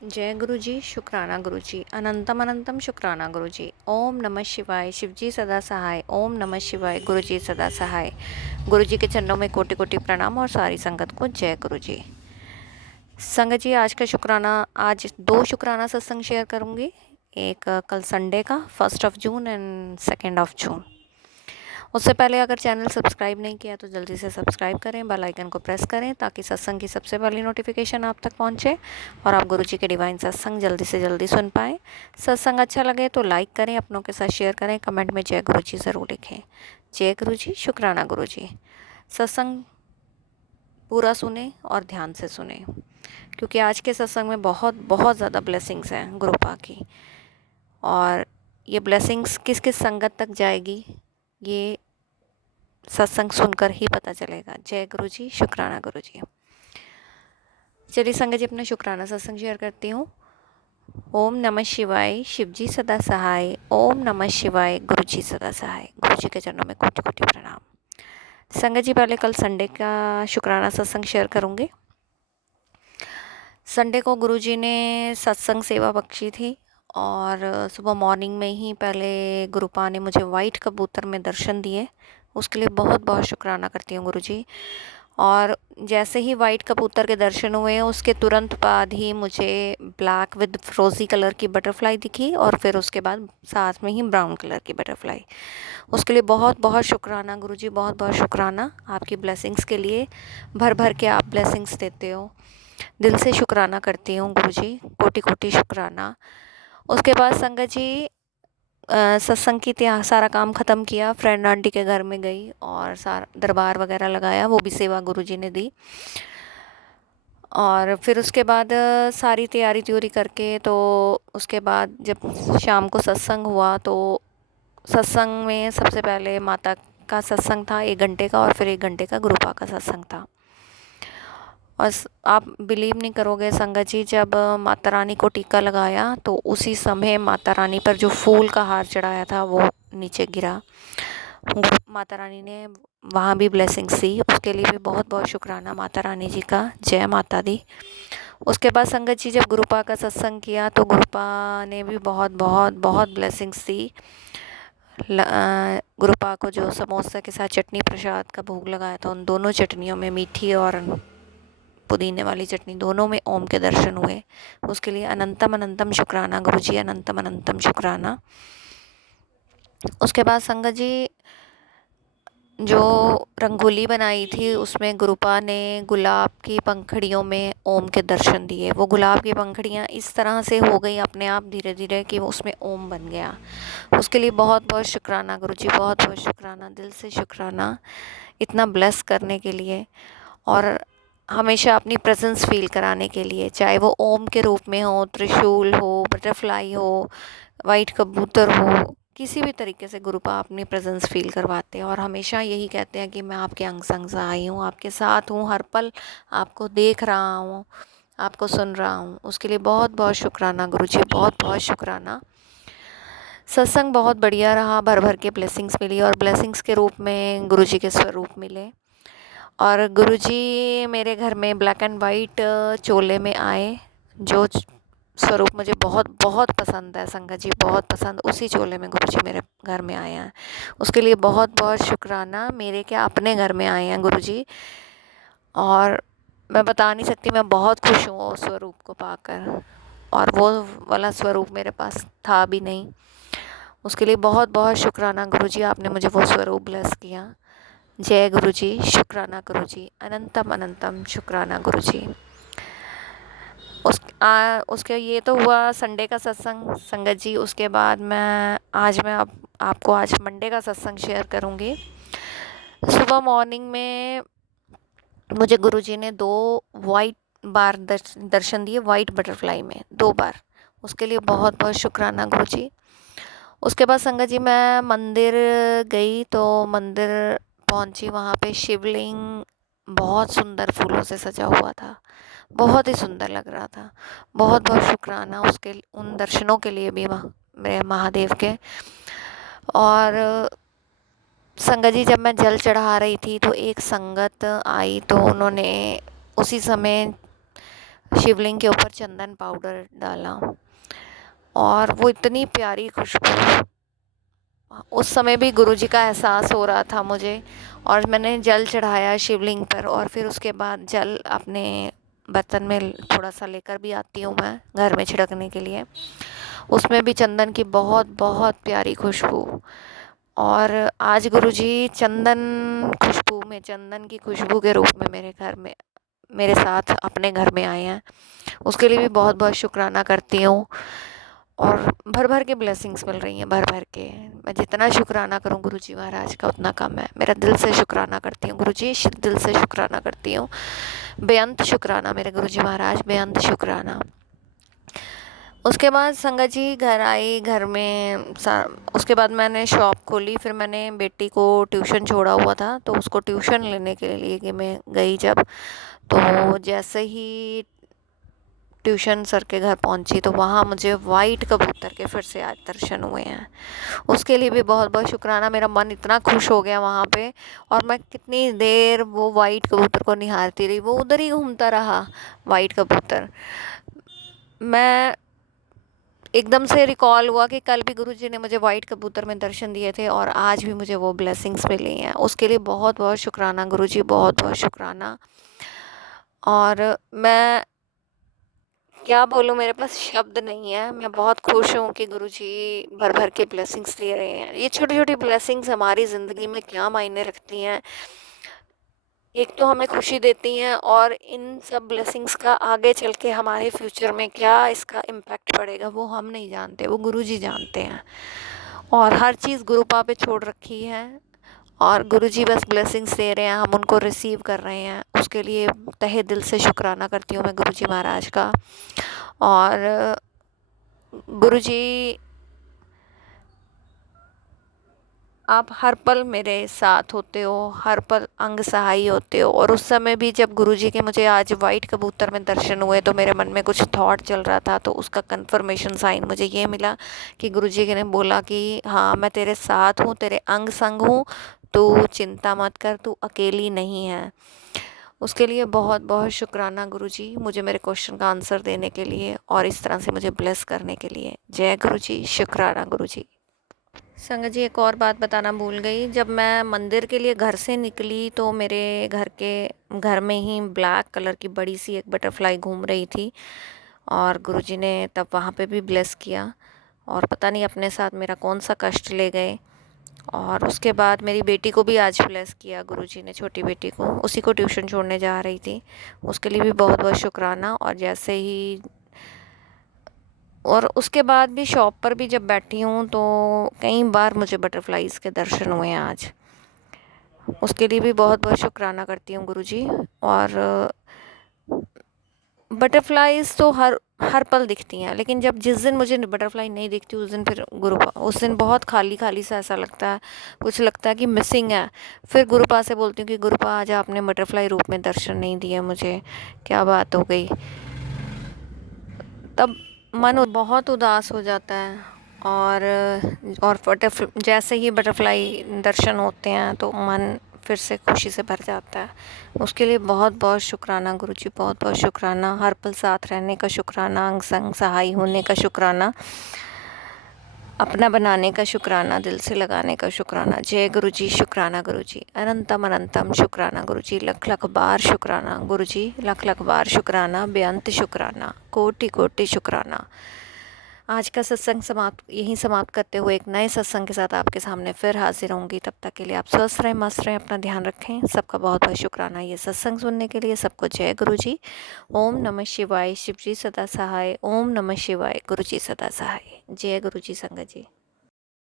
जय गुरु जी, शुक्राना गुरु जी, अनंतम अनंतम शुक्राना गुरु जी। ओम नमः शिवाय, शिव जी सदा सहाय। ओम नमः शिवाय, गुरु जी सदा सहाय। गुरु जी के चरणों में कोटि कोटि प्रणाम और सारी संगत को जय गुरु जी। संगत जी, आज का शुक्राना, आज 2 शुक्राना सत्संग शेयर करूंगी। एक कल संडे का 1 जून एंड 2 जून। उससे पहले अगर चैनल सब्सक्राइब नहीं किया तो जल्दी से सब्सक्राइब करें, बेल आइकन को प्रेस करें ताकि सत्संग की सबसे पहली नोटिफिकेशन आप तक पहुंचे और आप गुरु जी के डिवाइन सत्संग जल्दी से जल्दी सुन पाएँ। सत्संग अच्छा लगे तो लाइक करें, अपनों के साथ शेयर करें, कमेंट में जय गुरु जी ज़रूर लिखें। जय गुरु जी, शुक्राना गुरु जी। सत्संग पूरा सुने और ध्यान से सुने, क्योंकि आज के सत्संग में बहुत बहुत ज़्यादा ब्लेसिंग्स हैं गुरुपा की, और ये ब्लेसिंग्स किस किस संगत तक जाएगी ये सत्संग सुनकर ही पता चलेगा। जय गुरु जी, शुक्राना गुरु जी। चलिए संगत जी, अपना शुक्राना सत्संग शेयर करती हूँ। ओम नमः शिवाय, शिव जी सदा सहाय। ओम नमः शिवाय, गुरु जी सदा सहाय। गुरु जी के चरणों में कोटि कोटि प्रणाम। संगत जी, पहले कल संडे का शुक्राना सत्संग शेयर करूँगी। संडे को गुरु जी ने सत्संग सेवा बख्शी थी, और सुबह मॉर्निंग में ही पहले गुरुपा ने मुझे वाइट कबूतर में दर्शन दिए। उसके लिए बहुत बहुत शुक्राना करती हूँ गुरु जी। और जैसे ही वाइट कबूतर के दर्शन हुए, उसके तुरंत बाद ही मुझे ब्लैक विद फ्रोजी कलर की बटरफ्लाई दिखी, और फिर उसके बाद साथ में ही ब्राउन कलर की बटरफ्लाई। उसके लिए बहुत बहुत शुक्राना गुरु जी, बहुत बहुत शुक्राना आपकी ब्लेसिंग्स के लिए। भर भर के आप ब्लेसिंग्स देते हो, दिल से शुक्राना करती हूँ गुरु जी, कोटि कोटि शुक्राना। उसके बाद संगत जी, सत्संग की सारा काम ख़त्म किया, फ्रेंड आंटी के घर में गई और सारा दरबार वगैरह लगाया, वो भी सेवा गुरु जी ने दी। और फिर उसके बाद सारी तैयारी त्योरी करके, तो उसके बाद जब शाम को सत्संग हुआ, तो सत्संग में सबसे पहले माता का सत्संग था 1 घंटे का, और फिर 1 घंटे का गुरुपा का सत्संग था। और आप बिलीव नहीं करोगे संगत जी, जब माता रानी को टीका लगाया तो उसी समय माता रानी पर जो फूल का हार चढ़ाया था वो नीचे गिरा। माता रानी ने वहाँ भी ब्लेसिंग्स दी, उसके लिए भी बहुत बहुत शुक्राना माता रानी जी का। जय माता दी। उसके बाद संगत जी, जब गुरुपा का सत्संग किया तो गुरुपा ने भी बहुत बहुत बहुत ब्लेसिंग्स दी। गुरुपा को जो समोसा के साथ चटनी प्रसाद का भोग लगाया था, उन दोनों चटनियों में, मीठी और पुदीने वाली चटनी, दोनों में ओम के दर्शन हुए। उसके लिए अनंतम अनंतम शुक्राना गुरु जी, अनंतम अनंतम शुक्राना। उसके बाद संगत जी, जो रंगोली बनाई थी उसमें गुरुपा ने गुलाब की पंखड़ियों में ओम के दर्शन दिए। वो गुलाब की पंखड़ियाँ इस तरह से हो गई अपने आप धीरे धीरे कि उसमें ओम बन गया। उसके लिए बहुत बहुत शुक्राना गुरु जी, बहुत बहुत शुक्राना, दिल से शुक्राना इतना ब्लेस करने के लिए, और हमेशा अपनी प्रेजेंस फील कराने के लिए, चाहे वो ओम के रूप में हो, त्रिशूल हो, बटरफ्लाई हो, वाइट कबूतर हो, किसी भी तरीके से गुरुपा अपनी प्रेजेंस फील करवाते हैं, और हमेशा यही कहते हैं कि मैं आपके अंग संग सहाय हूँ, आपके साथ हूँ, हर पल आपको देख रहा हूँ, आपको सुन रहा हूँ। उसके लिए बहुत बहुत शुक्राना गुरु जी, बहुत बहुत शुक्राना। सत्संग बहुत बढ़िया रहा, भर भर के ब्लेसिंग्स मिली, और ब्लेसिंग्स के रूप में गुरु जी के स्वरूप मिले। और गुरुजी मेरे घर में ब्लैक एंड वाइट चोले में आए, जो स्वरूप मुझे बहुत बहुत पसंद है संगत जी, बहुत पसंद। उसी चोले में गुरुजी मेरे घर में आए हैं, उसके लिए बहुत बहुत शुक्राना। मेरे क्या अपने घर में आए हैं गुरुजी, और मैं बता नहीं सकती, मैं बहुत खुश हूँ उस स्वरूप को पाकर, और वो वाला स्वरूप मेरे पास था भी नहीं। उसके लिए बहुत बहुत शुक्राना गुरुजी, आपने मुझे वो स्वरूप ब्लेस किया। जय गुरु जी, शुक्राना गुरु जी, अनंतम अनंतम शुक्राना गुरु जी। उसके ये तो हुआ संडे का सत्संग संगत जी। उसके बाद मैं आपको आज मंडे का सत्संग शेयर करूँगी। सुबह मॉर्निंग में मुझे गुरु जी ने 2 वाइट बार दर्शन दिए, वाइट बटरफ्लाई में 2 बार। उसके लिए बहुत बहुत शुक्राना गुरु जी। उसके बाद संगत जी, मैं मंदिर गई, तो मंदिर पहुंची, वहाँ पे शिवलिंग बहुत सुंदर फूलों से सजा हुआ था, बहुत ही सुंदर लग रहा था। बहुत बहुत शुक्राना उसके, उन दर्शनों के लिए भी मेरे महादेव के। और संगत जी, जब मैं जल चढ़ा रही थी तो एक संगत आई, तो उन्होंने उसी समय शिवलिंग के ऊपर चंदन पाउडर डाला और वो इतनी प्यारी खुशबू। उस समय भी गुरुजी का एहसास हो रहा था मुझे, और मैंने जल चढ़ाया शिवलिंग पर, और फिर उसके बाद जल अपने बर्तन में थोड़ा सा लेकर भी आती हूँ मैं घर में छिड़कने के लिए। उसमें भी चंदन की बहुत बहुत प्यारी खुशबू। और आज गुरुजी चंदन की खुशबू के रूप में मेरे घर में मेरे साथ अपने घर में आए हैं। उसके लिए भी बहुत बहुत शुक्राना करती हूँ। और भर भर के ब्लेसिंग्स मिल रही हैं, भर भर के। मैं जितना शुक्राना करूँ गुरुजी महाराज का उतना कम है। मेरा दिल से शुक्राना करती हूँ गुरुजी, दिल से शुक्राना करती हूँ। बेअंत शुक्राना मेरे गुरुजी महाराज, बेअंत शुक्राना। उसके बाद संगत जी घर आई, घर में उसके बाद मैंने शॉप खोली। फिर मैंने बेटी को ट्यूशन छोड़ा हुआ था, तो उसको ट्यूशन लेने के लिए कि मैं गई जब, तो जैसे ही ट्यूशन सर के घर पहुंची तो वहाँ मुझे वाइट कबूतर के फिर से आज दर्शन हुए हैं। उसके लिए भी बहुत बहुत शुक्राना। मेरा मन इतना खुश हो गया वहाँ पे, और मैं कितनी देर वो वाइट कबूतर को निहारती रही। वो उधर ही घूमता रहा वाइट कबूतर। मैं एकदम से रिकॉल हुआ कि कल भी गुरुजी ने मुझे वाइट कबूतर में दर्शन दिए थे, और आज भी मुझे वो ब्लेसिंग्स मिली हैं। उसके लिए बहुत बहुत शुक्राना गुरुजी, बहुत बहुत शुक्राना। और मैं क्या बोलूँ, मेरे पास शब्द नहीं है। मैं बहुत खुश हूँ कि गुरुजी भर भर के ब्लेसिंग्स दे रहे हैं। ये छोटी छोटी ब्लेसिंग्स हमारी ज़िंदगी में क्या मायने रखती हैं। एक तो हमें खुशी देती हैं, और इन सब ब्लेसिंग्स का आगे चल के हमारे फ्यूचर में क्या इसका इम्पैक्ट पड़ेगा वो हम नहीं जानते, वो गुरुजी जानते हैं। और हर चीज़ गुरुपा पे छोड़ रखी है, और गुरुजी बस ब्लेसिंग्स दे रहे हैं, हम उनको रिसीव कर रहे हैं। उसके लिए तहे दिल से शुक्राना करती हूँ मैं गुरुजी महाराज का। और गुरुजी आप हर पल मेरे साथ होते हो, हर पल अंग सहाई होते हो। और उस समय भी जब गुरुजी के मुझे आज वाइट कबूतर में दर्शन हुए, तो मेरे मन में कुछ थॉट चल रहा था, तो उसका कंफर्मेशन साइन मुझे ये मिला कि गुरुजी ने बोला कि हाँ मैं तेरे साथ हूँ, तेरे अंग संग हूँ, तू चिंता मत कर, तू अकेली नहीं है। उसके लिए बहुत बहुत शुक्राना गुरुजी, मुझे मेरे क्वेश्चन का आंसर देने के लिए और इस तरह से मुझे ब्लेस करने के लिए। जय गुरुजी, शुक्राना गुरुजी। संगत जी एक और बात बताना भूल गई। जब मैं मंदिर के लिए घर से निकली, तो मेरे घर में ही ब्लैक कलर की बड़ी सी एक बटरफ्लाई घूम रही थी, और गुरुजी ने तब वहाँ पे भी ब्लेस किया, और पता नहीं अपने साथ मेरा कौन सा कष्ट ले गए। और उसके बाद मेरी बेटी को भी आज ब्लेस किया गुरुजी ने, छोटी बेटी को, उसी को ट्यूशन छोड़ने जा रही थी। उसके लिए भी बहुत बहुत शुक्राना। और जैसे ही और उसके बाद भी शॉप पर भी जब बैठी हूँ, तो कई बार मुझे बटरफ्लाइज़ के दर्शन हुए हैं आज। उसके लिए भी बहुत बहुत शुक्राना करती हूँ गुरुजी। और बटरफ्लाइज़ तो हर हर पल दिखती हैं, लेकिन जिस दिन मुझे बटरफ्लाई नहीं दिखती, उस दिन फिर उस दिन बहुत खाली खाली सा ऐसा लगता है, कुछ लगता है कि मिसिंग है। फिर गुरुपा से बोलती हूँ कि गुरुपा आज आपने बटरफ्लाई रूप में दर्शन नहीं दिए मुझे, क्या बात हो गई। तब मन बहुत उदास हो जाता है। और जैसे ही बटरफ्लाई दर्शन होते हैं, तो मन फिर से खुशी से भर जाता है। उसके लिए बहुत बहुत शुक्राना गुरुजी, बहुत बहुत शुक्राना। हर पल साथ रहने का शुक्राना, अंग संग सहाय होने का शुक्राना, अपना बनाने का शुक्राना, दिल से लगाने का शुक्राना। जय गुरुजी, शुक्राना गुरुजी, अनंतम अनंतम शुक्राना गुरुजी, लख लख बार शुक्राना गुरुजी, लख लख बार शुक्राना, बेअंत शुक्राना, कोटि कोटि शुक्राना। आज का सत्संग यहीं समाप्त करते हुए एक नए सत्संग के साथ आपके सामने फिर हाजिर होंगी। तब तक के लिए आप स्वस्थ रहें, मस्त रहें, अपना ध्यान रखें। सबका बहुत बहुत शुक्राना ये सत्संग सुनने के लिए। सबको जय गुरुजी। ओम नमः शिवाय, शिवजी सदा सहाय। ओम नमः शिवाय, गुरुजी सदा सहाय। जय गुरुजी संगत जी।